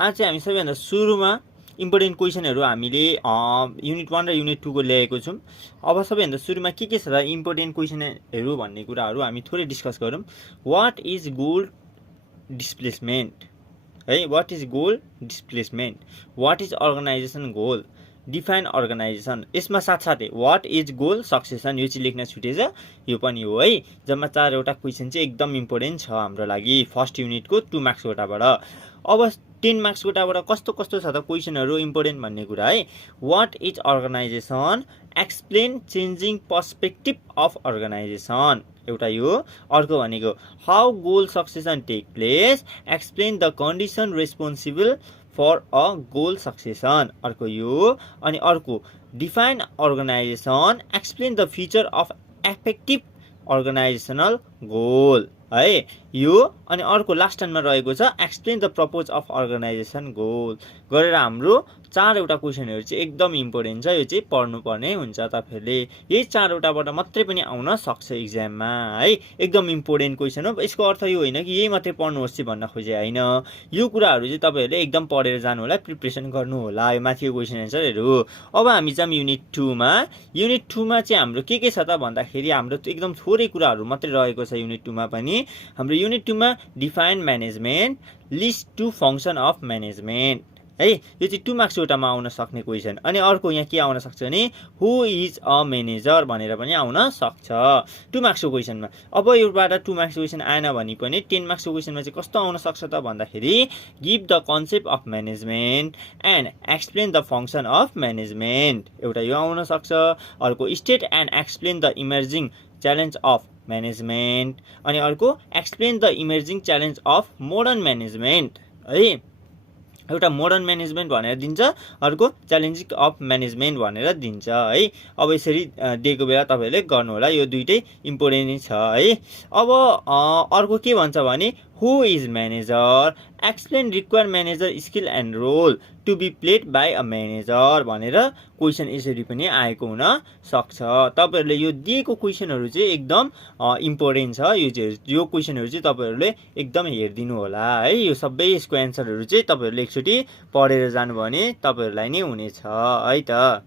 आज चाहिँ हामी सबैभन्दा सुरुमा इम्पोर्टेन्ट क्वेसनहरू हामीले युनिट 1 र युनिट 2 को ल्याएको छौँ। अब सबैभन्दा सुरुमा के छ त इम्पोर्टेन्ट क्वेसनहरू भन्ने कुराहरू हामी थोरै डिस्कस गरौँ। वाट इज गोल डिस्प्लेसमेन्ट है, what is goal displacement, what is organisation goal, define organisation. यसमा साथसाथै वाट इज गोल सक्सेसन यो चाहिँ लेख्न छुटेछ, यो पनि हो है। जम्मा 4वटा क्वेसन चाहिँ एकदम इम्पोर्टेन्ट छ हाम्रो लागि फर्स्ट युनिटको 2 मार्क्स कोटाबाट। अब 10 मार्क्स कोटाबाट कस्तो कस्तो छ त क्वेसनहरू इम्पोर्टेन्ट भन्ने कुरा है। What is organisation, explain changing perspective of organisation एउटा यो। अर्को भनेको how goal succession take place, explain the condition responsible for a goal succession अर्को यो। अनि अर्को define organisation, explain the feature of effective organisational goal है यो। अनि अर्को लास्ट टाइममा रहेको छ explain the purpose of organisation goal गरेर हाम्रो 4वटा क्वेसनहरू चाहिँ एकदम इम्पोर्टेन्ट छ। यो चाहिँ पढ्नुपर्ने हुन्छ तपाईँहरूले। यही 4वटाबाट मात्रै पनि आउन सक्छ इक्जाममा है, एकदम इम्पोर्टेन्ट क्वेसन हो। यसको अर्थ यो होइन कि यही मात्रै पढ्नुहोस् चाहिँ भन्न खोजे होइन। यो कुराहरू चाहिँ तपाईँहरूले एकदम पढेर जानु होला, प्रिपरेसन गर्नु होला यो माथिको क्वेसन एन्सरहरू। अब हामी जाऊँ युनिट 2 मा। युनिट 2 मा चाहिँ हाम्रो के छ त भन्दाखेरि हाम्रो एकदम थोरै कुराहरू मात्रै रहेको छ युनिट 2 मा पनि। हाम्रो युनिट 2 मा define management, list two function of management है, यो चाहिँ 2 मार्क्स एउटामा आउन सक्ने क्वेसन। अनि अर्को यहाँ के आउन सक्छ भने हु इज अ म्यानेजर भनेर पनि आउन सक्छ 2 मार्क्सको क्वेसनमा। अब योबाट 2 मार्क्स क्वेसन आएन भने पनि 10 मार्क्सको क्वेसनमा चाहिँ कस्तो आउन सक्छ त भन्दाखेरि give the concept of management and explain the function of management एउटा यो आउन सक्छ। अर्को estate and explain the emerging challenge of management. अनि अर्को explain the emerging challenge of modern management है, एउटा मोडर्न म्यानेजमेन्ट भनेर दिन्छ, अर्को च्यालेन्जिङ अफ म्यानेजमेन्ट भनेर दिन्छ है। अब यसरी दिएको बेला तपाईँहरूले गर्नु होला, यो दुइटै इम्पोर्टेन्ट नै छ है। अब अर्को के भन्छ भने who is manager, explain require manager skill and role to be played by a manager भनेर क्वेसन यसरी पनि आएको हुन सक्छ। तपाईँहरूले यो दिएको क्वेसनहरू चाहिँ एकदम इम्पोर्टेन्ट छ। यो क्वेसनहरू चाहिँ तपाईँहरूले एकदम हेरिदिनु होला है। यो सबै यसको एन्सरहरू चाहिँ तपाईँहरूले एकचोटि पढेर जानुभयो भने तपाईँहरूलाई नै हुनेछ है त।